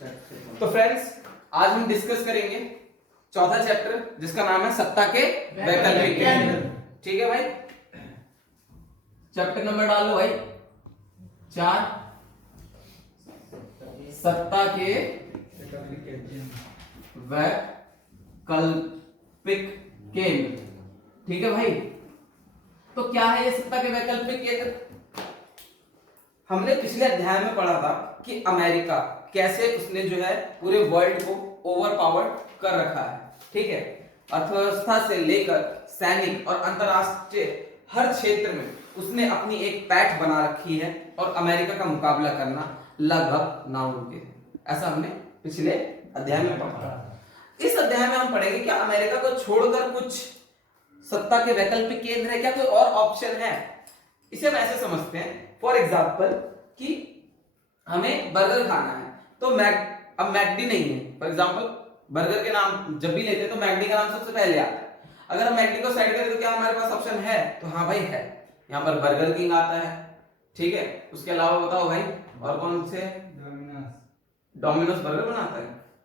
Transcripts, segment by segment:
तो फ्रेंड्स आज हम डिस्कस करेंगे चौथा चैप्टर जिसका नाम है सत्ता के वैकल्पिक केंद्र। ठीक है भाई, चैप्टर नंबर डालो भाई 4, सत्ता के वैकल्पिक केंद्र। ठीक है भाई, तो क्या है ये सत्ता के वैकल्पिक केंद्र? हमने पिछले अध्याय में पढ़ा था कि अमेरिका कैसे उसने जो है पूरे वर्ल्ड को ओवर पावर कर रखा है। ठीक है, अर्थव्यवस्था से लेकर सैनिक और अंतरराष्ट्रीय हर क्षेत्र में उसने अपनी एक पैठ बना रखी है और अमेरिका का मुकाबला करना लगभग नामुमकिन है। ऐसा हमने पिछले अध्याय में पढ़ा। इस अध्याय में हम पढ़ेंगे कि अमेरिका को छोड़कर कुछ सत्ता के वैकल्पिक केंद्र है क्या, कोई और ऑप्शन है? इसे हम ऐसे समझते हैं, फॉर एग्जाम्पल कि हमें बर्गर खाना है तो अब मैकडी नहीं है। फॉर एग्जाम्पल बर्गर के नाम जब भी लेते हैं तो मैकडी का नाम सबसे पहले आता है। अगर हम मैकडी को साइड करें तो क्या हमारे पास ऑप्शन है? तो हाँ भाई है, यहाँ पर बर्गर किंग आता है। ठीक है, उसके अलावा बताओ भाई और कौन से? डोमिनोज बर्गर बनाता है,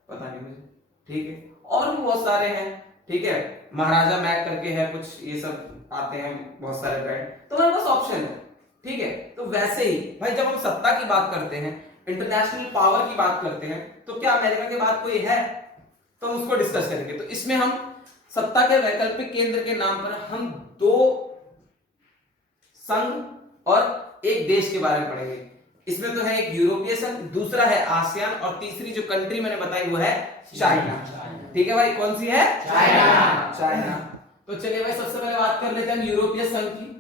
पता नहीं मुझे। ठीक है, और भी बहुत सारे हैं। ठीक है, महाराजा मैक करके है कुछ, ये सब आते हैं बहुत सारे ब्रांड, तो हमारे पास ऑप्शन है। ठीक है, तो वैसे ही भाई जब हम सत्ता की बात करते हैं, इंटरनेशनल पावर की बात करते हैं, तो क्या अमेरिका के बाद कोई है? तो हम उसको डिस्कस करेंगे। तो इसमें हम सत्ता के वैकल्पिक केंद्र के नाम पर हम 2 संघ और एक देश के बारे में पढ़ेंगे। इसमें तो है एक यूरोपीय संघ, दूसरा है आसियान और तीसरी जो कंट्री मैंने बताई वो है चाइना। ठीक है भाई, कौन सी है? चाइना। तो चलिए भाई सबसे पहले बात कर लेते हैं यूरोपीय संघ की।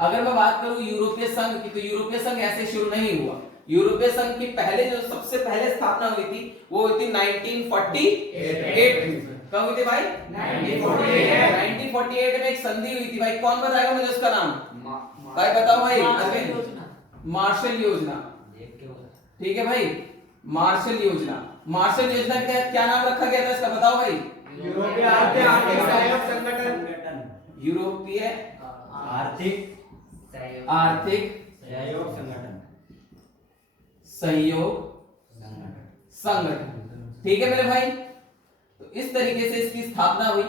अगर मैं बात करूं यूरोपीय संघ की, तो यूरोपीय संघ ऐसे शुरू नहीं हुआ। यूरोपीय संघ की पहले जो सबसे पहले स्थापना हुई थी वो हुई थी 1948 में। कब हुई थी भाई? 1948 में एक संधि हुई थी भाई। कौन बताएगा मुझे उसका नाम? भाई बताओ भाई। मार्शल योजना। ठीक है भाई, मार्शल योजना। मार्शल योजना के तहत क्या नाम रखा गया था इसका, बताओ भाई? यूरोपीय आर्थिक सहयोग संगठन। यूरोपीय आर्थिक सहयोग संगठन। ठीक है मेरे भाई, तो इस तरीके से इसकी स्थापना हुई,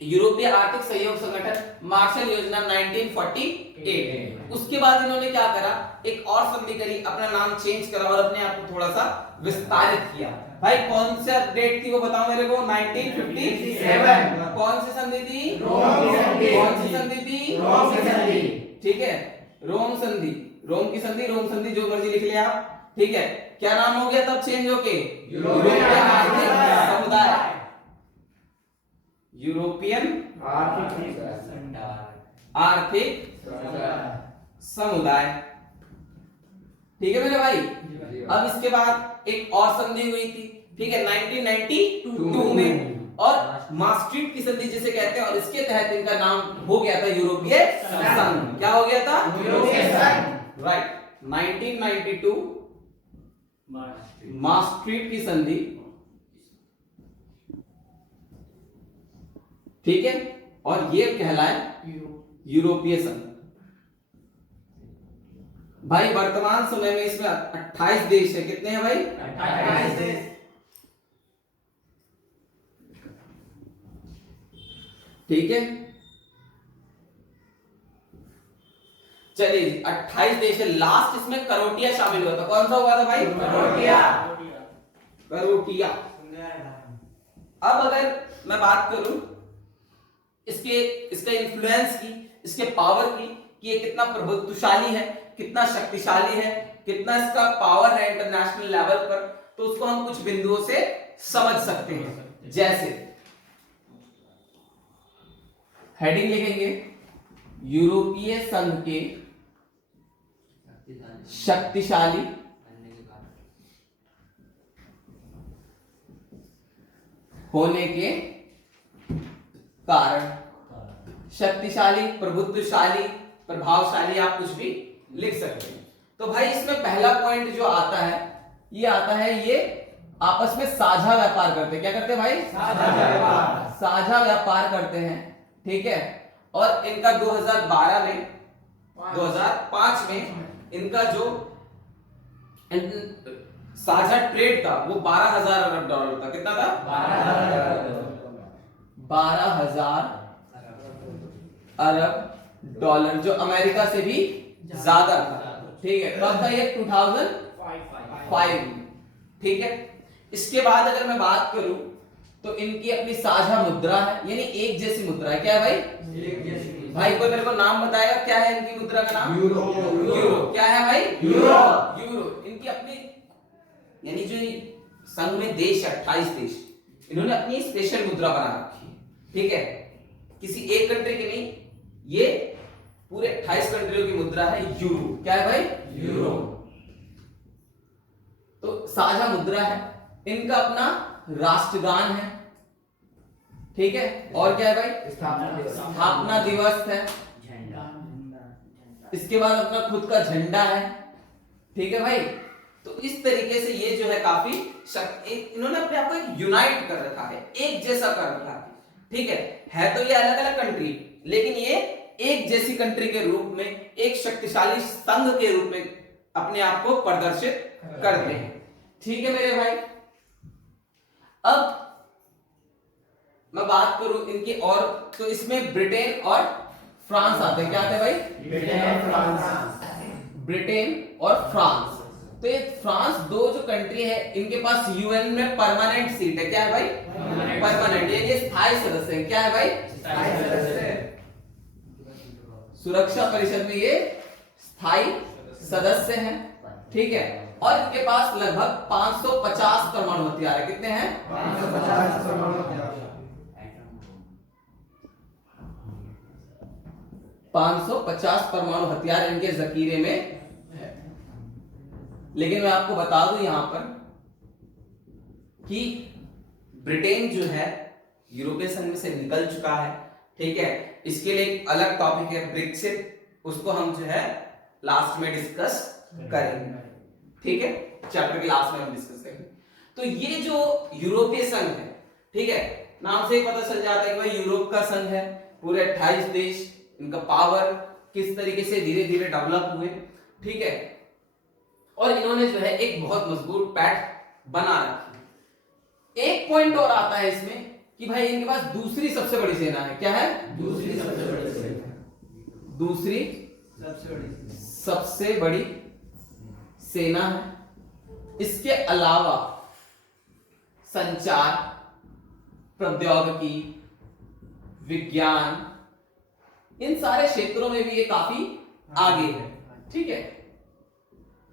यूरोपीय आर्थिक सहयोग संगठन, मार्शल योजना 1948। उसके बाद इन्होंने क्या करा, एक और संधि करी, अपना नाम चेंज करा और अपने आप को थोड़ा सा विस्तारित किया। भाई कौन सा डेट थी वो बताओ मेरे को? 1957। कौन सी संधि थी? कौन सी संधि थी? रोम की संधि। ठीक है, रोम संधि, रोम की संधि, रोम संधि, जो मर्जी लिख लिया आप। ठीक है, क्या नाम हो गया तब चेंज होके? यूरोपीय आर्थिक समुदाय। यूरोपियन आर्थिक समुदाय। ठीक है मेरे भाई। अब इसके बाद एक और संधि हुई थी, ठीक है, 1992 में, और मास्ट्रिक्ट की संधि जिसे कहते हैं, और इसके तहत इनका नाम हो गया था यूरोपीय संघ। क्या हो गया था? यूरोपीय संघ। राइट, 1992 मास्ट्रिक्ट की संधि। ठीक है, और ये कहलाए यूरोपीय संघ। भाई वर्तमान समय में इसमें 28 देश है। कितने हैं भाई? 28 देश। ठीक है, चलिए 28 देश है। लास्ट इसमें करोटिया शामिल हुआ था। कौन सा हुआ था भाई? करोटिया। अब अगर मैं बात करूं इसका इन्फ्लुएंस की, इसके पावर की, कि ये कितना प्रभुत्वशाली है, कितना शक्तिशाली है, कितना इसका पावर है इंटरनेशनल लेवल पर, तो उसको हम कुछ बिंदुओं से समझ सकते हैं। जैसे हेडिंग लिखेंगे, यूरोपीय संघ के शक्तिशाली होने के कारण। शक्तिशाली, प्रभुत्वशाली, प्रभावशाली, आप कुछ भी लिख सकते हैं। तो भाई इसमें पहला पॉइंट जो आता है, ये आता है, ये आपस में साझा व्यापार करते हैं। क्या करते हैं भाई? साझा व्यापार करते हैं। ठीक है, और इनका 2005 में इनका जो एंड साझा ट्रेड था वो 12,000 अरब डॉलर था। कितना था? 12,000 अरब डॉलर, जो अमेरिका से भी ज्यादा था। ठीक है, कब था ये? 2005। ठीक है, इसके बाद अगर मैं बात करूं तो इनकी अपनी साझा मुद्रा है, यानी एक जैसी मुद्रा है। क्या है भाई? भाई कोई मेरे को नाम बताएगा क्या है इनकी मुद्रा का नाम? यूरो। यूरो। क्या है भाई? यूरो। यूरो। इनकी अपनी, यानी जो संघ में देश है 28 देश, इन्होंने अपनी स्पेशल मुद्रा बना रखी है। ठीक है, किसी एक कंट्री की नहीं, ये पूरे 28 कंट्रियों की मुद्रा है यूरो। क्या है भाई? यूरो। तो साझा मुद्रा है, इनका अपना राष्ट्रगान है। ठीक है, और क्या है भाई? स्थापना दिवस है। इसके बाद अपना खुद का झंडा है। ठीक है भाई, तो इस तरीके से ये जो है काफी इन्होंने अपने आप को यूनाइट कर रखा है, एक जैसा कर रखा है। ठीक है तो ये अलग अलग कंट्री, लेकिन ये एक जैसी कंट्री के रूप में, एक शक्तिशाली संघ के रूप में अपने आप को प्रदर्शित करते हैं। ठीक है मेरे भाई, अब मैं बात करूं इनकी, और तो इसमें ब्रिटेन और फ्रांस आते हैं। क्या आते हैं भाई? ब्रिटेन और फ्रांस। तो ये फ्रांस दो जो कंट्री है, इनके पास यूएन में परमानेंट सीट है। क्या है भाई? परमानेंट, ये स्थायी सदस्य है। क्या है भाई? स्थायी सदस्य। सुरक्षा परिषद में ये स्थायी सदस्य हैं। ठीक है, और इनके पास लगभग 550 परमाणु हथियार है। कितने हैं? 550 परमाणु हथियार। 550 परमाणु हथियार इनके जखीरे में है। लेकिन मैं आपको बता दूं यहां पर कि ब्रिटेन जो है यूरोपीय संघ से निकल चुका है। ठीक है, इसके लिए एक अलग टॉपिक है ब्रेक्सिट, उसको हम जो है लास्ट में डिस्कस करेंगे। ठीक है, चैप्टर के लास्ट में हम डिस्कस करेंगे। तो ये जो यूरोपीय संघ है, ठीक है, नाम से ही पता चल जाता है कि भाई यूरोप का संघ है, पूरे 28 देश, इनका पावर किस तरीके से धीरे धीरे डेवलप हुए। ठीक है, और इन्होंने जो है एक बहुत मजबूत पैठ बना रखी। एक पॉइंट और आता है इसमें कि भाई इनके पास दूसरी सबसे बड़ी सेना है। क्या है? दूसरी सबसे बड़ी सेना। दूसरी सबसे बड़ी सेना है। इसके अलावा संचार, प्रौद्योगिकी, विज्ञान, इन सारे क्षेत्रों में भी ये काफी आगे है। ठीक है,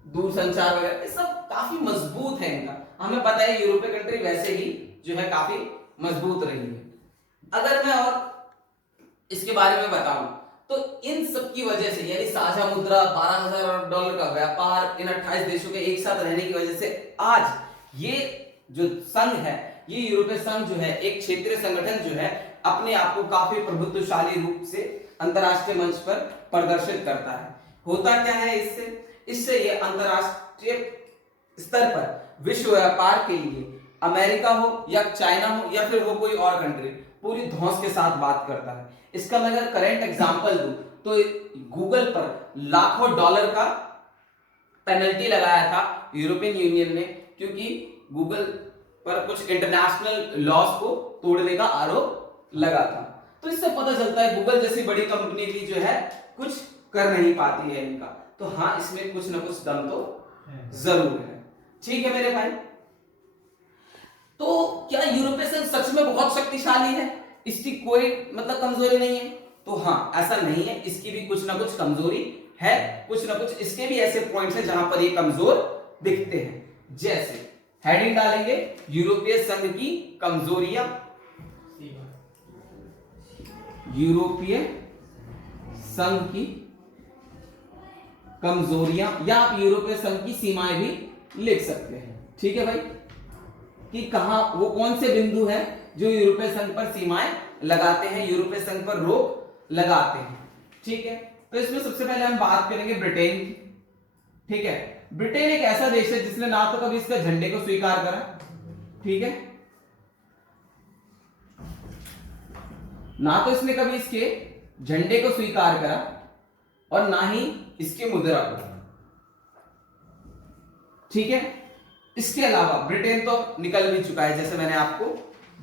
दूरसंचार वगैरह ये सब काफी मजबूत है इनका। हमें पता है यूरोपीय कंट्री वैसे ही जो है काफी मजबूत रही है। अगर मैं और इसके बारे में बताऊं तो इन सब की वजह से, यानी साझा मुद्रा, 12,000 डॉलर का व्यापार, इन 28 देशों के एक साथ रहने की वजह से आज ये जो संघ है, ये यूरोपीय संघ जो है एक क्षेत्रीय संगठन जो है अपने आप को काफी प्रभुत्वशाली रूप से अंतरराष्ट्रीय मंच पर प्रदर्शित करता है। होता क्या है इससे ये अंतरराष्ट्रीय स्तर पर विश्व व्यापार के लिए अमेरिका हो या चाइना हो या फिर हो कोई और कंट्री, पूरी धौंस के साथ बात करता है। इसका मैं अगर करंट एग्जांपल दूं तो गूगल पर लाखों डॉलर का पेनल्टी लगाया था यूरोपियन यूनियन ने, क्योंकि गूगल पर कुछ इंटरनेशनल लॉज को तोड़ने का आरोप लगा था। तो इससे पता चलता है गूगल जैसी बड़ी कंपनी भी जो है कुछ कर नहीं पाती है इनका। तो हाँ, इसमें कुछ ना कुछ दम तो जरूर है। ठीक है मेरे भाई, तो क्या यूरोपीय संघ सच में बहुत शक्तिशाली है? इसकी कोई मतलब कमजोरी नहीं है? तो हाँ, ऐसा नहीं है, इसकी भी कुछ ना कुछ कमजोरी है, कुछ ना कुछ इसके भी ऐसे पॉइंट्स हैं जहां पर ये कमजोर दिखते हैं। जैसे हेडिंग डालेंगे यूरोपीय संघ की कमजोरियां, यूरोपीय संघ की कमजोरियां, या आप यूरोपीय संघ की सीमाएं भी लिख सकते हैं। ठीक है भाई, कि कहां वो कौन से बिंदु हैं जो यूरोपीय संघ पर सीमाएं लगाते हैं, यूरोपीय संघ पर रोक लगाते हैं। ठीक है, तो इसमें सबसे पहले हम बात करेंगे ब्रिटेन की। ठीक है, ब्रिटेन एक ऐसा देश है जिसने ना तो कभी इसके झंडे को स्वीकार करा, ठीक है, ना तो इसने कभी इसके झंडे को स्वीकार करा और ना ही इसकी मुद्रा को। ठीक है। इसके अलावा ब्रिटेन तो निकल भी चुका है जैसे मैंने आपको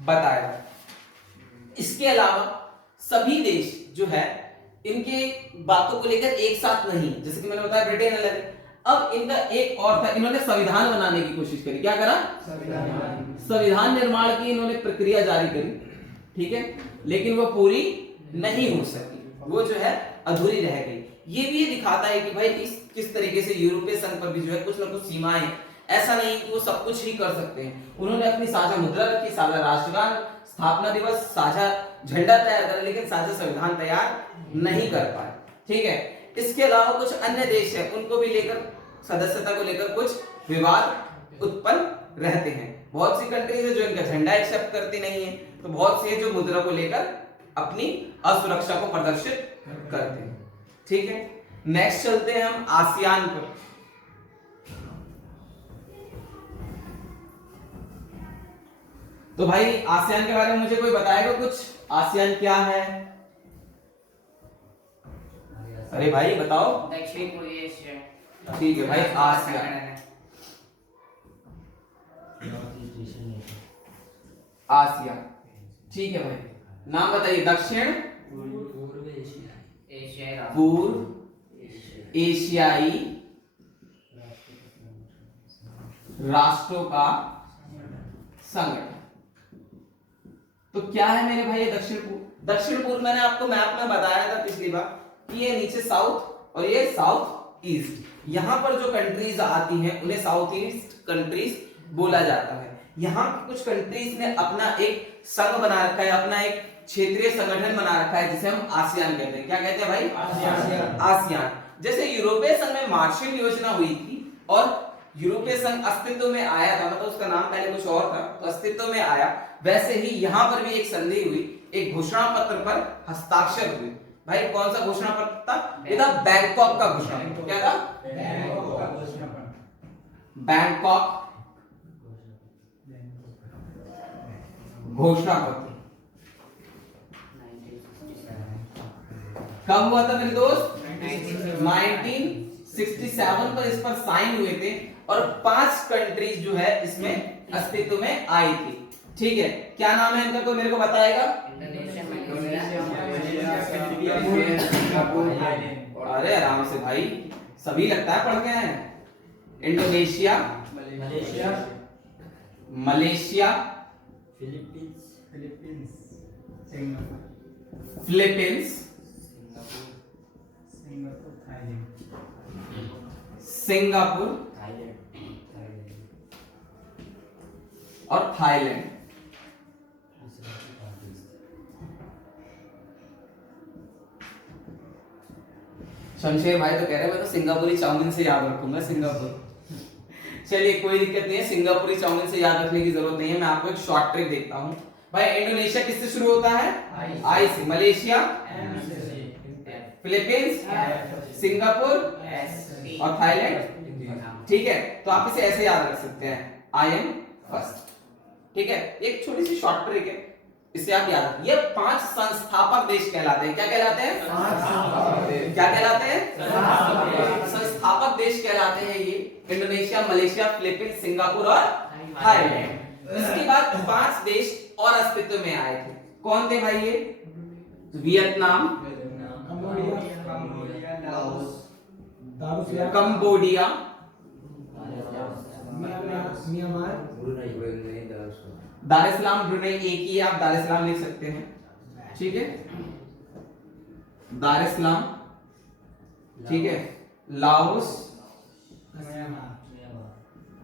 बताया। इसके अलावा सभी देश जो है इनके बातों को लेकर एक साथ नहीं, जैसे कि मैंने बताया ब्रिटेन अलग है। अब इनका एक और था, इन्होंने संविधान बनाने की कोशिश करी। क्या करा? संविधान निर्माण की इन्होंने प्रक्रिया जारी करी, ठीक है, लेकिन वो पूरी नहीं हो सकी, वो जो है अधूरी रह गई। ये भी दिखाता है कि भाई इस किस तरीके से यूरोपीय संघ पर भी जो है कुछ ना कुछ सीमाएं, ऐसा नहीं कि वो सब कुछ ही कर सकते हैं। उन्होंने अपनी साझा मुद्रा रखी, साझा राष्ट्रगान, स्थापना दिवस, साझा झंडा तैयार करा, लेकिन साझा संविधान तैयार नहीं कर पाए, ठीक है। इसके अलावा कुछ अन्य देश है, उनको भी लेकर सदस्यता को लेकर कुछ विवाद उत्पन्न रहते हैं। बहुत सी कंट्रीज है जो इनका झंडा एक्सेप्ट करती नहीं है, तो बहुत सी है जो मुद्रा को लेकर अपनी असुरक्षा को प्रदर्शित करते हैं, ठीक है। नेक्स्ट चलते हैं हम आसियान पर। तो भाई आसियान के बारे में मुझे कोई बताएगा कुछ? आसियान क्या है? अरे भाई बताओ। दक्षिण पूर्व एशिया। ठीक है भाई, आसियान, आसियान, ठीक है भाई। नाम बताइए। दक्षिण पूर्व एशियाई राष्ट्रों का संगठन। तो क्या है मेरे भाई ये दक्षिण पूर्व? दक्षिण पूर्व मैंने आपको मैप में बताया था पिछली बार कि ये नीचे साउथ और ये साउथ ईस्ट। यहां पर जो कंट्रीज आती हैं उन्हें साउथ ईस्ट कंट्रीज बोला जाता है। यहाँ कुछ कंट्रीज ने अपना एक संघ बना रखा है, अपना एक क्षेत्रीय संगठन बना रखा है जिसे हम आसियान कहते हैं। क्या कहते हैं भाई? आसियान। जैसे यूरोपीय संघ में मार्शल योजना हुई थी और यूरोपीय संघ अस्तित्व में आया था, मतलब उसका नाम पहले कुछ और था तो अस्तित्व में आया, वैसे ही यहाँ पर भी एक संधि हुई, एक घोषणा पत्र पर हस्ताक्षर हुए। भाई कौन सा घोषणा पत्र था? ये था बैंकॉक का घोषणा पत्र। क्या था? बैंकॉक घोषणा पत्र। कब हुआ था मेरे दोस्त? 1967 पर इस पर साइन हुए थे और 5 कंट्रीज जो है इसमें अस्तित्व में आई थी, ठीक है। क्या नाम है इनका, कोई मेरे को बताएगा? अरे आराम से भाई, सभी लगता है पढ़ के हैं। इंडोनेशिया, मलेशिया, फिलीपींस, सिंगापुर और थाईलैंड। शमशेर भाई तो कह रहे हैं मैं तो सिंगापुरी चाउमीन से याद रखूंगा सिंगापुर। चलिए कोई दिक्कत नहीं है, सिंगापुरी चाउमीन से याद रखने की जरूरत नहीं है। मैं आपको एक शॉर्ट ट्रिक देखता हूं भाई। इंडोनेशिया किससे शुरू होता है? आई से। मलेशिया, फिलीपींस, सिंगापुर और थाईलैंड, ठीक है। तो आप इसे ऐसे याद रख सकते हैं, आई एम फर्स्ट, ठीक है। एक छोटी सी शॉर्ट ट्रिक है, इसे आप याद रखिए। ये 5 संस्थापक देश कहलाते हैं। क्या कहलाते हैं? क्या कहलाते हैं? संस्थापक देश कहलाते हैं ये। इंडोनेशिया, मलेशिया, फिलीपींस, सिंगापुर और थाईलैंड। इसके बाद 5 देश और अस्तित्व में आए थे। कौन थे भाई ये? वियतनाम, कंबोडिया, दार इस्लाम, ब्रुनेई। एक ही है, आप दार इस्लाम लिख सकते हैं, ठीक है। दार इस्लाम, ठीक है, लाओस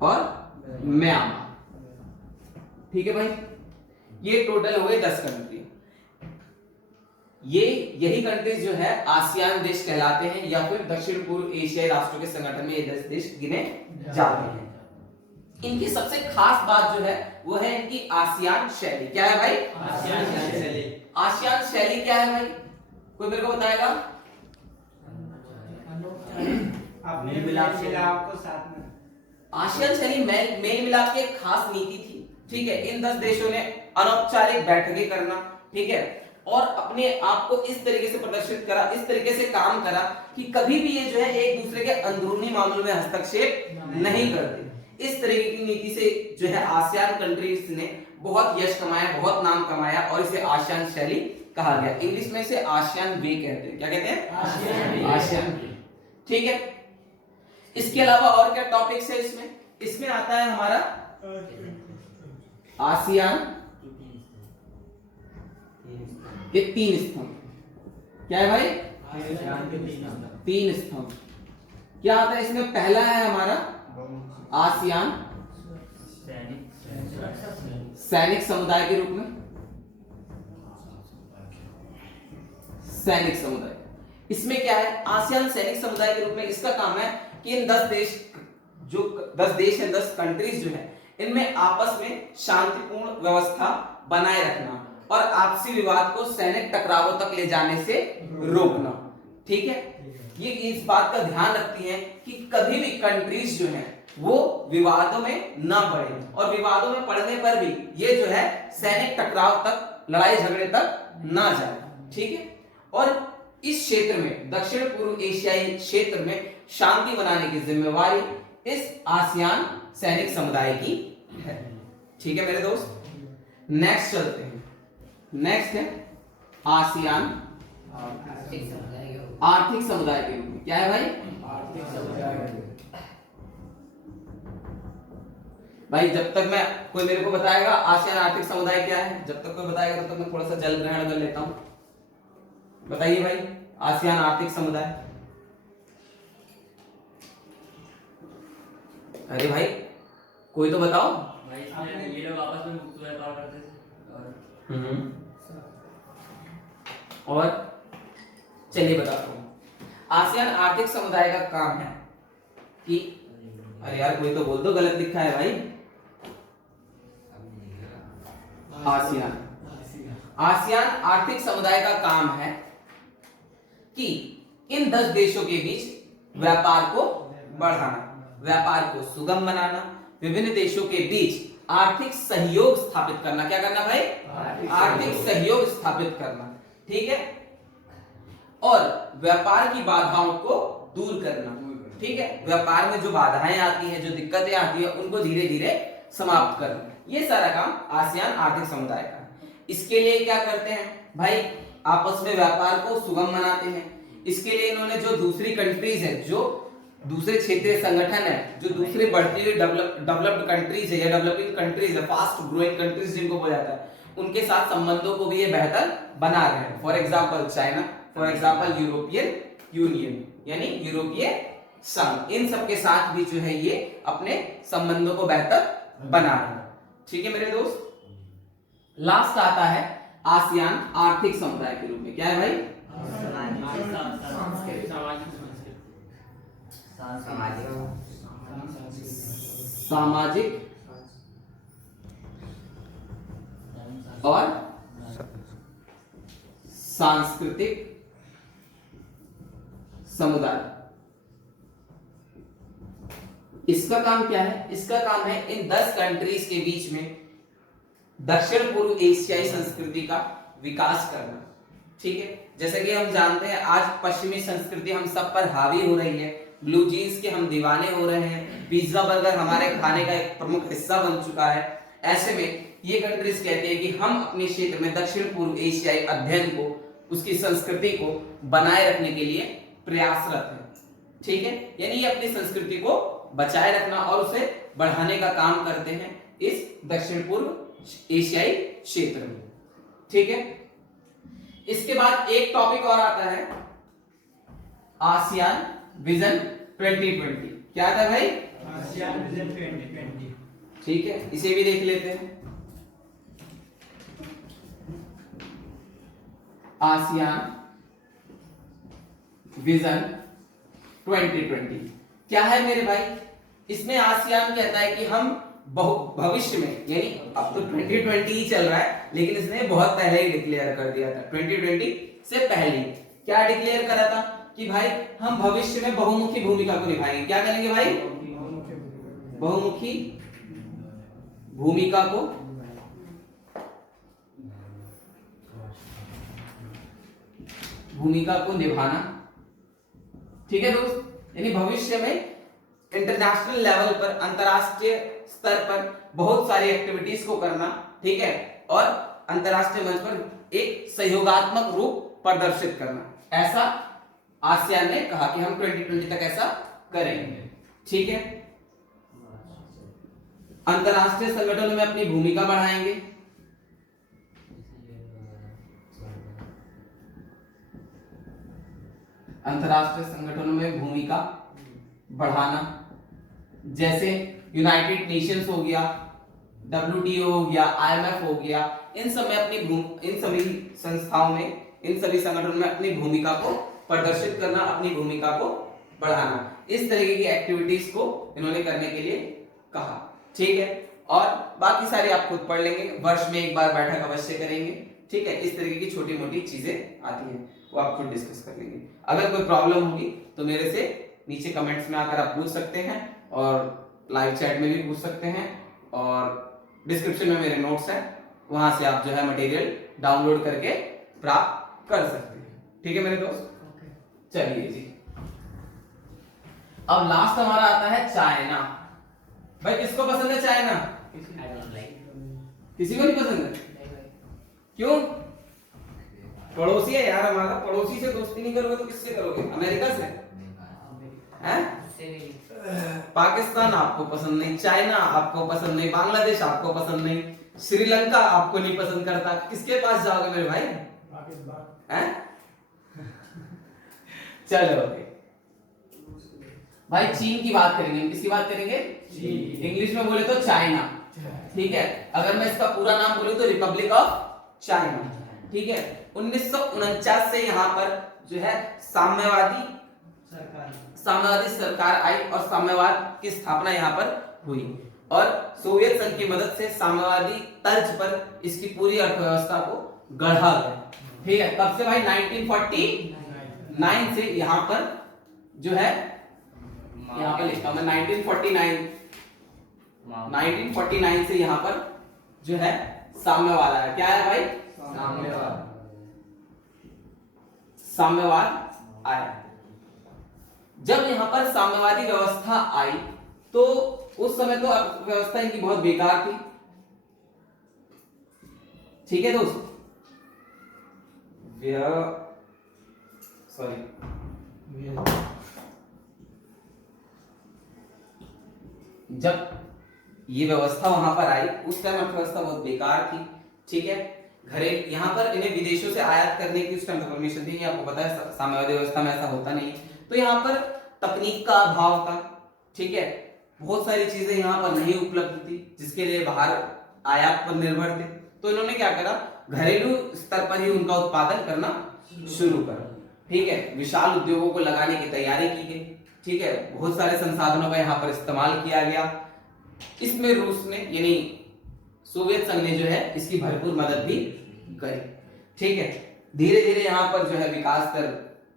और म्यांमार, ठीक है भाई। ये टोटल हो गए 10 कंट्री। ये यही कंट्रीज जो है आसियान देश कहलाते हैं या फिर दक्षिण पूर्व एशियाई राष्ट्रों के संगठन में ये 10 देश गिने जाते हैं। इनकी सबसे खास बात जो है वो है इनकी आसियान शैली। क्या है भाई? आसियान शैली। आसियान शैली क्या है भाई? कोई मेरे को बताएगा? आसियान शैली मेल मिलाप की एक खास नीति थी, ठीक है। इन 10 देशों ने अनौपचारिक बैठकें करना, ठीक है, और अपने आप को इस तरीके से प्रदर्शित करा, इस तरीके से काम करा कि कभी भी ये जो है एक दूसरे के अंदरूनी मामलों में हस्तक्षेप नहीं करते। इस तरीके की नीति से जो है आसियान कंट्रीज ने बहुत यश कमाया, बहुत नाम कमाया और इसे आसियान शैली कहा गया। इंग्लिश में इसे आसियान वे कहते हैं। क्या कहते हैं? आसियान वे। ठीक है, इसके अलावा और क्या टॉपिक्स है इसमें? इसमें आता है हमारा आसियान के 3 स्तंभ। क्या है भाई? तीन स्तंभ। क्या आता है इसमें? पहला है हमारा आसियान सैनिक समुदाय के रूप में, सैनिक समुदाय। इसमें क्या है? आसियान सैनिक समुदाय के रूप में इसका काम है कि इन 10 देश, जो 10 देश है, 10 कंट्रीज जो है, इनमें आपस में शांतिपूर्ण व्यवस्था बनाए रखना और आपसी विवाद को सैनिक टकरावों तक ले जाने से रोकना। ठीक है, ये इस बात का ध्यान रखती हैं कि कभी भी कंट्रीज जो है वो विवादों में ना पड़े और विवादों में पड़ने पर भी ये जो है सैनिक टकराव तक, लड़ाई झगड़े तक ना जाए। ठीक है, और इस क्षेत्र में, दक्षिण पूर्व एशियाई क्षेत्र में शांति बनाने की जिम्मेवारी इस आसियान सैनिक समुदाय की है। ठीक है मेरे दोस्त, नेक्स्ट चलते हैं। नेक्स्ट है आसियान आर्थिक समुदाय के रूप में। क्या है भाई? भाई जब तक मैं, कोई मेरे को बताएगा आसियान आर्थिक समुदाय क्या है, जब तक कोई बताएगा तब तक मैं थोड़ा सा जल ग्रहण कर लेता हूं। बताइए भाई, आसियान आर्थिक समुदाय। अरे भाई कोई तो बताओ। भाई इसमें ये लोग आपस में मुक्त व्यापार करते थे और चलिए बताता हूं। आसियान आर्थिक समुदाय का काम है कि, अरे यार कोई तो बोल दो, गलत लिखा है भाई। आसियान आर्थिक समुदाय का काम है कि इन 10 देशों के बीच व्यापार को बढ़ाना, व्यापार को सुगम बनाना, विभिन्न देशों के बीच आर्थिक सहयोग स्थापित करना। क्या करना भाई? आर्थिक सहयोग स्थापित करना। ठीक है, और व्यापार की बाधाओं को दूर करना। ठीक है, व्यापार में जो बाधाएं आती हैं, जो दिक्कतें आती हैं, उनको धीरे धीरे समाप्त करना। ये सारा काम आसियान आर्थिक समुदाय का है। इसके लिए क्या करते हैं भाई? आपस में व्यापार को सुगम बनाते हैं। इसके लिए इन्होंने जो दूसरी कंट्रीज है, जो दूसरे क्षेत्रीय संगठन है, जो दूसरे बढ़ती हुई डेवलप्ड कंट्रीज है या डेवलपिंग कंट्रीज है, फास्ट ग्रोइंग कंट्रीज जिनको बोला जाता है, उनके साथ संबंधों को भी ये बेहतर बना रहे हैं। For example China, for example European union यानी यूरोपीय संघ, इन सब के साथ भी जो है ये अपने संबंधों को बेहतर बना रहे हैं। ठीक है मेरे दोस्त, लास्ट आता है आसियान आर्थिक समुदाय के रूप में। क्या है भाई? सामाजिक और सांस्कृतिक समुदाय। इसका काम क्या है? इसका काम है इन 10 कंट्रीज के बीच में दक्षिण पूर्व एशियाई संस्कृति का विकास करना। ठीक है, जैसे कि हम जानते हैं आज पश्चिमी संस्कृति हम सब पर हावी हो रही है, ब्लू जीन्स के हम दीवाने हो रहे हैं, पिज्जा बर्गर हमारे खाने का एक प्रमुख हिस्सा बन चुका है। ऐसे में ये कंट्रीज कहती है कि हम अपने क्षेत्र में दक्षिण पूर्व एशियाई अध्ययन को, उसकी संस्कृति को बनाए रखने के लिए प्रयासरत है। ठीक है, यानी ये अपनी संस्कृति को बचाए रखना और उसे बढ़ाने का काम करते हैं इस दक्षिण पूर्व एशियाई क्षेत्र में। ठीक है, इसके बाद एक टॉपिक और आता है आसियान विजन 2020। क्या आता है भाई? ASEAN vision 2020। ठीक है, इसे भी देख लेते हैं। आसियान विजन 2020 क्या है मेरे भाई? इसमें आसियान कहता है कि हम भविष्य में, यानी अब तो 2020 ही चल रहा है, लेकिन इसने बहुत पहले ही डिक्लेयर कर दिया था, 2020 से पहले क्या डिक्लेयर करा था कि भाई हम भविष्य में बहुमुखी भूमिका को निभाएंगे। क्या करेंगे भाई? बहुमुखी भूमिका को निभाना। ठीक है दोस्त, यानी भविष्य में इंटरनेशनल लेवल पर, अंतरराष्ट्रीय स्तर पर बहुत सारी एक्टिविटीज को करना, ठीक है, और अंतरराष्ट्रीय मंच पर एक सहयोगात्मक रूप प्रदर्शित करना, ऐसा आसियान ने कहा कि हम 2020 तक ऐसा करेंगे। ठीक है, अंतरराष्ट्रीय संगठनों में अपनी भूमिका बढ़ाएंगे, अंतरराष्ट्रीय संगठनों में भूमिका बढ़ाना, जैसे यूनाइटेड नेशंस हो गया, WTO हो गया, IMF हो गया, इन सभी संस्थाओं में, इन सभी संगठनों में अपनी भूमिका को प्रदर्शित करना, अपनी भूमिका को बढ़ाना, इस तरीके की एक्टिविटीज को इन्होंने करने के लिए कहा। ठीक है, और बाकी सारी आप खुद पढ़ लेंगे, वर्ष में एक बार बैठक अवश्य करेंगे। ठीक है, इस तरीके की छोटी मोटी चीजें आती हैं, वो आप खुद डिस्कस कर लेंगे। अगर कोई प्रॉब्लम होगी तो मेरे से नीचे कमेंट्स में आकर आप पूछ सकते हैं, और लाइव चैट में भी पूछ सकते हैं, और डिस्क्रिप्शन में मेरे नोट्स हैं, वहां से आप जो है मटेरियल डाउनलोड करके प्राप्त कर सकते हैं। ठीक है मेरे दोस्त, चलिए जी, अब लास्ट हमारा आता है चाइना। भाई किसको पसंद है चाइना? किसी को नहीं पसंद है? क्यों? पड़ोसी है यार हमारा, पड़ोसी से दोस्ती नहीं करोगे तो किससे करोगे? अमेरिका से हैं? पाकिस्तान आपको पसंद नहीं, चाइना आपको पसंद नहीं, बांग्लादेश आपको पसंद नहीं, श्रीलंका आपको नहीं पसंद करता, किसके पास जाओगे मेरे भाई? हैं? चलो भाई, चीन की बात करेंगे। किसकी बात करेंगे? इंग्लिश में बोले तो चाइना। ठीक है, अगर मैं इसका पूरा नाम बोलूं तो रिपब्लिक ऑफ चाइना। ठीक है, 1949 से यहाँ पर जो है साम्यवादी सरकार आई, और साम्यवाद की स्थापना यहाँ पर हुई, और सोवियत संघ की मदद से साम्यवादी तर्ज पर इसकी पूरी अर्थव्यवस्था को गढ़ा गया। ठीक है, कब से भाई? 1949 से यहाँ पर जो है, यहाँ पर लिखता हूं मैं 1949 से यहाँ पर जो है साम्यवाद आया। क्या है भाई? साम्यवाद आया। जब यहाँ पर साम्यवादी व्यवस्था आई तो उस समय तो अर्थव्यवस्था इनकी बहुत बेकार थी। ठीक है दोस्त, जब ये व्यवस्था वहां पर आई उस टाइम अर्थव्यवस्था बहुत बेकार थी। ठीक है, घरे यहाँ पर इन्हें विदेशों से आयात करने की उस टाइम तो परमिशन थी, आपको पता है साम्यवादी व्यवस्था में ऐसा होता नहीं। तो यहाँ पर तकनीक का अभाव था। ठीक है, बहुत सारी चीजें यहाँ पर नहीं उपलब्ध थी जिसके लिए बाहर आयात पर निर्भर थे। तो इन्होंने क्या करा, घरेलू स्तर पर ही उनका उत्पादन करना शुरू करा। ठीक है, विशाल उद्योगों को लगाने की तैयारी की गई। ठीक है, बहुत सारे संसाधनों का यहाँ पर इस्तेमाल किया गया। इसमें रूस ने यानी सोवियत संघ ने जो है इसकी भरपूर मदद भी करी। ठीक है, धीरे धीरे यहाँ पर जो है विकास दर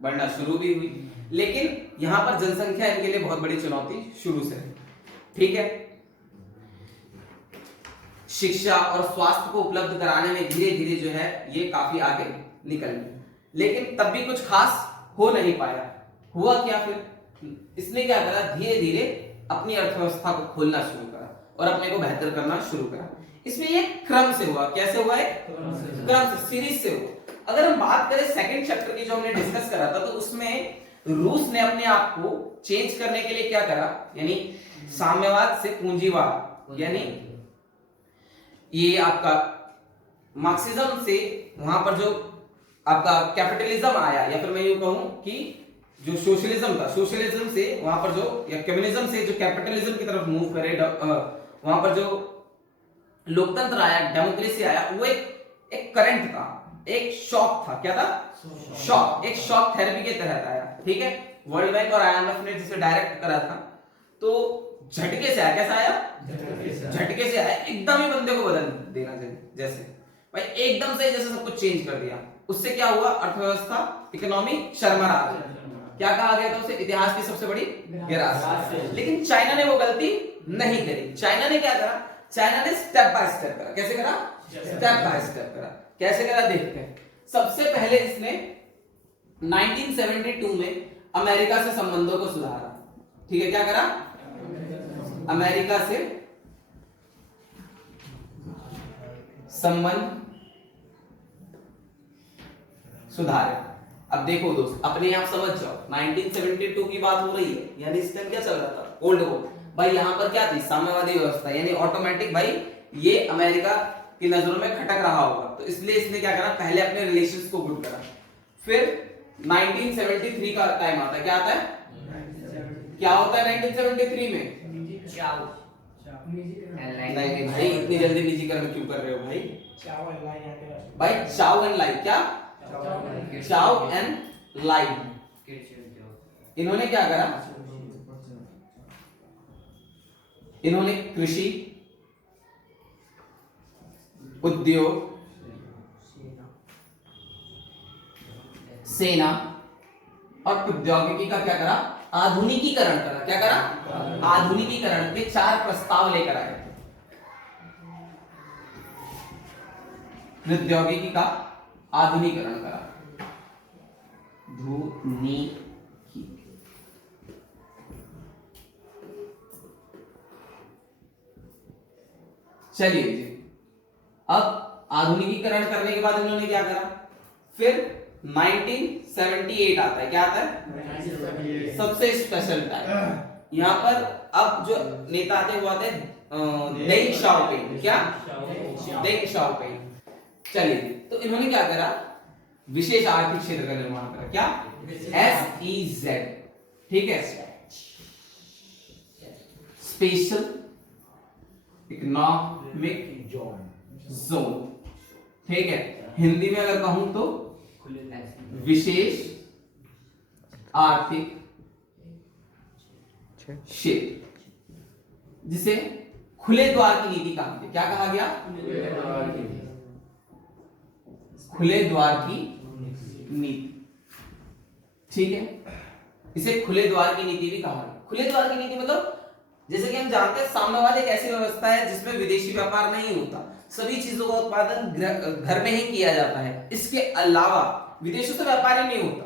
बढ़ना शुरू भी हुई, लेकिन यहाँ पर जनसंख्या इनके लिए बहुत बड़ी चुनौती शुरू से है। ठीक है, शिक्षा और स्वास्थ्य को उपलब्ध कराने में धीरे धीरे जो है ये काफी आगे निकल गए, लेकिन तब भी कुछ खास हो नहीं पाया। हुआ क्या फिर? इसने क्या करा, धीरे धीरे अपनी अर्थव्यवस्था को खोलना शुरू करा और अपने को बेहतर करना शुरू करा। इसमें ये क्रम से हुआ। कैसे हुआ? है क्रम से, सीरीज से हुआ। अगर हम बात करें सेकंड चैप्टर की जो हमने डिस्कस करा था, तो उसमें रूस ने अपने आप को चेंज करने के लिए क्या करा, यानी साम्यवाद से पूंजीवाद, यानी ये आपका मार्क्सिज्म से वहां पर जो आपका कैपिटलिज्म आया, या फिर मैं यूं कहूं कि जो सोशलिज्म था, सोशलिज्म से वहां पर जो, या कम्युनिज्म से जो कैपिटलिज्म की तरफ मूव करे, वहां पर जो लोकतंत्र आया, डेमोक्रेसी आया, वो एक करंट था, एक शॉक था। क्या था? शॉक। एक शॉक थेरेपी के तहत आया। ठीक है, वर्ल्ड बैंक और IMF ने जिसे डायरेक्ट करा था, तो झटके से आया। कैसा आया? झटके से आया, एकदम ही बंदे को बदल देना जैसे भाई, एकदम से जैसे सब कुछ चेंज कर दिया। उससे क्या हुआ? अर्थव्यवस्था, इकोनॉमी शर्मरा गई। क्या कहा गया था उसे? इतिहास की सबसे बड़ी गिरावट। लेकिन चाइना ने वो गलती नहीं करी। चाइना ने क्या करा? चाइना ने स्टेप बाय स्टेप करा। कैसे करा? स्टेप बाय स्टेप करा। कैसे करा देखते हैं। सबसे पहले इसने 1972 में अमेरिका से संबंधों को सुधारा। ठीक है, क्या करा? अमेरिका से संबंध सुधारे। अब देखो दोस्त, अपने आप समझ जाओ, 1972 की बात हो रही है, यानी इस टाइम क्या चल रहा था, कोल्ड वॉर। भाई यहाँ पर क्या थी, साम्यवादी व्यवस्था, यानी ऑटोमेटिक भाई ये अमेरिका की नजरों में खटक रहा होगा, तो इसलिए इसने क्या करा, पहले अपने रिलेशंस को गुड करा। फिर 1973 का टाइम आता है, क्या आता है, क्या होता है 1973 में? चाओ नहीं भाई, इतनी जल्दी निजीकरण क्यों कर रहे हो भाई? चावल लाई भाई चाओ एंड लाई, क्या चाओ एंड लाई, इन्होंने क्या करा, इन्होंने कृषि, उद्योग, सेना और प्रौद्योगिकी का क्या करा, आधुनिकीकरण करा। क्या करा, आधुनिकीकरण के 4 प्रस्ताव लेकर आए। प्रौद्योगिकी का आधुनिकीकरण करा, चलिए जी, अब आधुनिकीकरण करने के बाद इन्होंने क्या करा, फिर 1978 आता है, क्या आता है, सबसे स्पेशल टाइम। यहाँ पर अब जो नेता आते हैं वो आते हैं डेंग शाओपिंग, क्या डेंग शाओपिंग। चलिए, तो इन्होंने क्या करा, विशेष आर्थिक क्षेत्र का निर्माण करा, क्या SEZ, ठीक है, स्पेशल इकोनॉमिक जोन, ठीक है, हिंदी में अगर कहूं तो विशेष आर्थिक क्षेत्र, जिसे खुले द्वार की नीति कहा गया। क्या कहा गया, खुले द्वार की नीति, ठीक है, इसे खुले द्वार की नीति भी कहा गया। खुले द्वार की नीति मतलब, जैसे कि हम जानते हैं साम्यवाद एक ऐसी व्यवस्था है जिसमें विदेशी व्यापार नहीं होता, सभी चीजों का उत्पादन घर में ही किया जाता है, इसके अलावा विदेशों से व्यापार ही नहीं होता,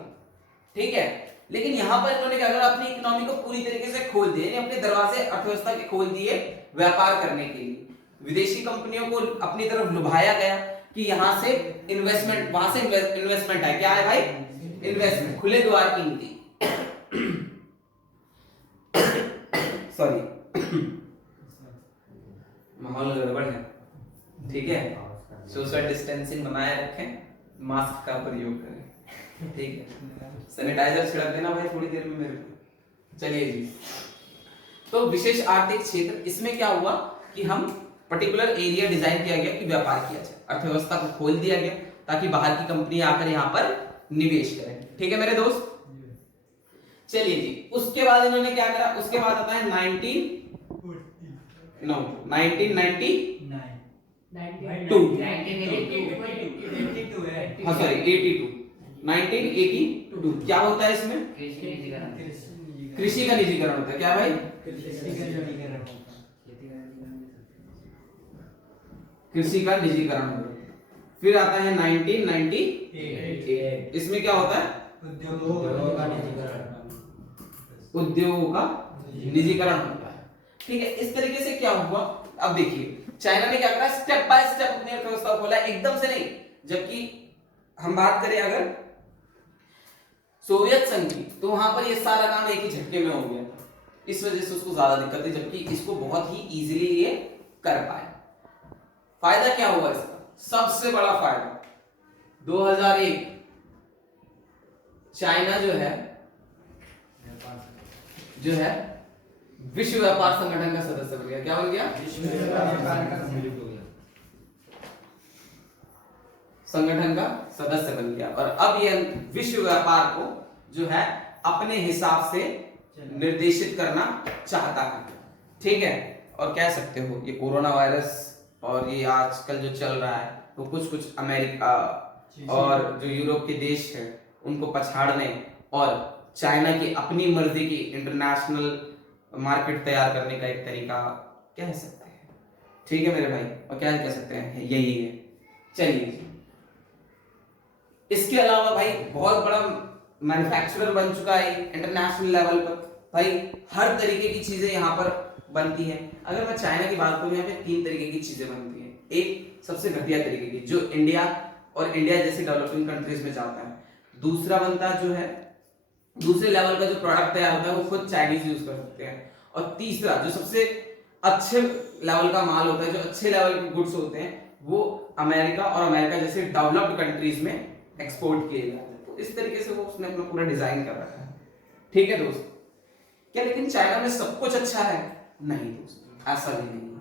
ठीक है। लेकिन यहां पर इन्होंने क्या करा, अपनी इकोनॉमी को पूरी तरीके से खोल दिए, यानी अपने दरवाजे अर्थव्यवस्था के खोल दिए व्यापार करने के लिए। विदेशी कंपनियों को अपनी तरफ लुभाया गया कि यहां से इन्वेस्टमेंट, वहां से इन्वेस्टमेंट है, क्या है भाई, इन्वेस्टमेंट, खुले द्वार की नीति। सॉरी, माहौल गड़बड़ है, ठीक है, सोशल डिस्टेंसिंग बनाए रखें, मास्क का प्रयोग करें, ठीक है, सैनिटाइजर छिड़क देना भाई थोड़ी देर में मेरे को। चलिए जी, तो विशेष आर्थिक क्षेत्र, इसमें क्या हुआ कि हम पर्टिकुलर एरिया डिजाइन किया गया कि व्यापार किया जाए, अर्थव्यवस्था को खोल दिया गया ताकि बाहर की कंपनी आकर यहाँ पर निवेश करें, ठीक है मेरे दोस्त। चलिए जी, उसके बाद इन्होंने क्या करा, उसके बाद आता है 1982, क्या होता है इसमें, कृषि का निजीकरण होता है, क्या भाई, कृषि का निजीकरण होता है। फिर आता है 1998, इसमें क्या होता है, उद्योगों का निजीकरण होता है, ठीक है। इस तरीके से क्या हुआ, अब देखिए चाइना ने क्या करा, स्टेप बाय स्टेप अपनी अर्थव्यवस्था खोला, एकदम से नहीं। जबकि हम बात करें अगर सोवियत संघ की, तो वहां पर ये सारा काम एक ही झटके में हो गया था, इस वजह से उसको ज्यादा दिक्कत थी, जबकि इसको बहुत ही इजीली ये कर पाए। फायदा क्या हुआ इसका, सबसे बड़ा फायदा 2001 चाइना जो है विश्व व्यापार संगठन का सदस्य बन गया। क्या बन गया, संगठन का सदस्य बन गया, और अब यह विश्व व्यापार को जो है अपने हिसाब से निर्देशित करना चाहता है, ठीक है। और कह सकते हो ये कोरोना वायरस और ये आजकल जो चल रहा है, तो कुछ अमेरिका और जो यूरोप के देश हैं उनको पछाड़ने और चाइना की अपनी मर्जी की इंटरनेशनल मार्केट तैयार करने का एक तरीका कह सकते हैं, ठीक है मेरे भाई। और क्या कह सकते हैं, यही है। चलिए, इसके अलावा भाई बहुत बड़ा मैन्युफैक्चरर बन चुका है इंटरनेशनल लेवल पर, भाई हर तरीके की चीजें यहाँ पर बनती है। अगर मैं चाइना की बात करूं, यहाँ पे 3 तरीके की चीजें बनती हैं। एक सबसे घटिया तरीके की जो इंडिया और इंडिया जैसी डेवलपिंग कंट्रीज में जाता है। दूसरा बनता जो है, दूसरे लेवल का जो प्रोडक्ट तैयार होता है वो खुद चाइनीज यूज कर सकते हैं। और तीसरा जो सबसे अच्छे लेवल का माल होता है, जो अच्छे लेवल के गुड्स होते हैं, वो अमेरिका और अमेरिका जैसे डेवलप्ड कंट्रीज में एक्सपोर्ट किए जाते हैं। तो इस तरीके से वो उसने अपना पूरा डिजाइन कर रखा है। ठीक है दोस्त, क्या लेकिन चाइना में सब कुछ अच्छा है? नहीं दोस्त, ऐसा भी नहीं है।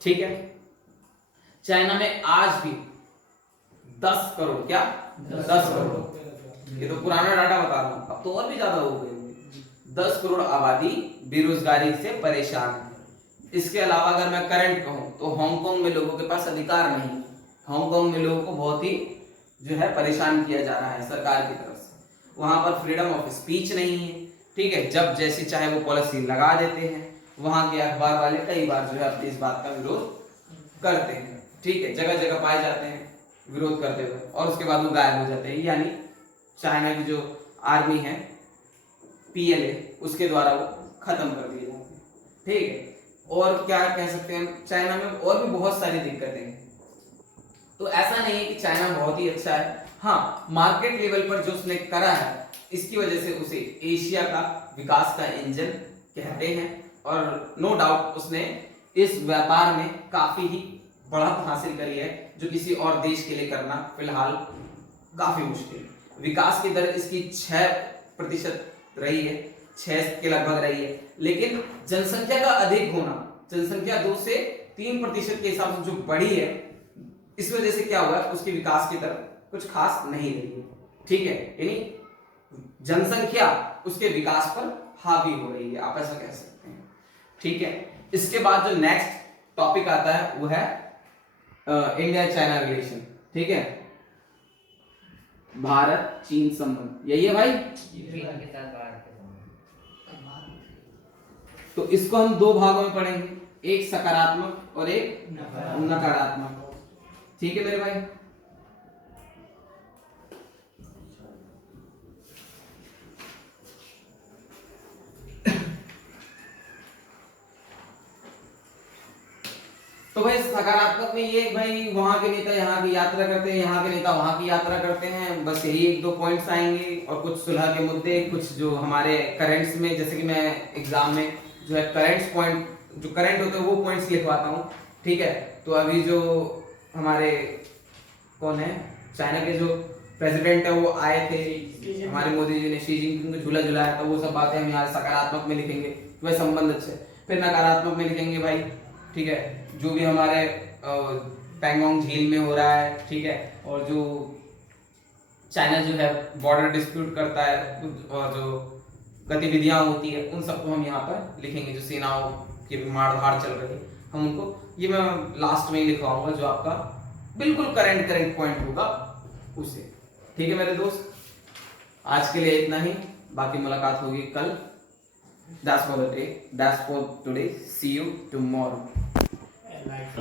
ठीक है, चाइना में आज भी 10 करोड़, क्या 10 करोड़, ये तो पुराना डाटा बता रहा हूं, अब तो और भी ज्यादा हो गए होंगे, 10 करोड़ आबादी बेरोजगारी से परेशान है। इसके अलावा अगर मैं करंट कहूं तो हांगकांग में लोगों के पास अधिकार नहीं है। हांगकांग में लोगों को बहुत ही जो है परेशान किया जा रहा है सरकार की तरफ से। वहां पर फ्रीडम ऑफ स्पीच नहीं है। ठीक है, जब जैसी चाहे वो पॉलिसी लगा देते हैं। वहां के अखबार वाले कई बार जो है अपनी इस बात का विरोध करते हैं। ठीक है, जगह जगह पाए जाते हैं विरोध करते हुए, और उसके बाद वो गायब हो जाते हैं। यानी चाइना की जो आर्मी है PLA, उसके द्वारा वो खत्म कर दिए जाते हैं। ठीक है, और क्या कह सकते हैं, चाइना में और भी बहुत सारी दिक्कतें हैं। तो ऐसा नहीं है कि चाइना बहुत ही अच्छा है। हाँ, मार्केट लेवल पर जो उसने करा है, इसकी वजह से उसे एशिया का विकास का इंजन कहते हैं। और नो डाउट उसने इस व्यापार में काफी ही बढ़त हासिल करी है, जो किसी और देश के लिए करना फिलहाल काफी मुश्किल है। विकास की दर इसकी 6% रही है, 6 के लगभग रही है। लेकिन जनसंख्या का अधिक होना, जनसंख्या 2 से 3% के हिसाब से जो बढ़ी है, इस वजह से क्या हुआ, उसकी विकास की दर कुछ खास नहीं रही है। ठीक है, यानी जनसंख्या उसके विकास पर हावी हो रही है, आप ऐसा कह सकते हैं। ठीक है, इसके बाद जो नेक्स्ट टॉपिक आता है वो है इंडिया चाइना रिलेशन। ठीक है, भारत चीन संबंध, यही है भाई। चीन के साथ भारत के संबंध। तो इसको हम 2 भागों में पढ़ेंगे, एक सकारात्मक और एक नकारात्मक। ठीक है मेरे भाई। तो भाई सकारात्मक में ये भाई वहां के नेता यहाँ की यात्रा करते हैं, यहाँ के नेता वहां की यात्रा करते हैं, बस यही 1-2 पॉइंट्स आएंगे। और कुछ सुलह के मुद्दे, कुछ जो हमारे करंट्स में, जैसे कि मैं एग्जाम में जो है करंट्स पॉइंट, जो करंट होते हैं वो पॉइंट्स लिखवाता हूँ। ठीक है, तो अभी जो हमारे कौन है, चाइना के जो प्रेसिडेंट है वो आए थे, हमारे मोदी जी ने शी जिनपिंग को झूला झुलाया था, वो सब बातें हम यहाँ सकारात्मक में लिखेंगे, वह संबंध अच्छे। फिर नकारात्मक में लिखेंगे भाई, ठीक है, जो भी हमारे पैंगोंग झील में हो रहा है, ठीक है, और जो चाइना जो है बॉर्डर डिस्प्यूट करता है, और जो गतिविधियां होती है उन सबको हम यहाँ पर लिखेंगे। जो सेनाओं की मारधाड़ चल रही है, हम उनको, ये मैं लास्ट में ही लिखवाऊंगा, जो आपका बिल्कुल करंट पॉइंट होगा उसे। ठीक है मेरे दोस्त, आज के लिए इतना ही, बाकी मुलाकात होगी कल। That's for today. See you tomorrow.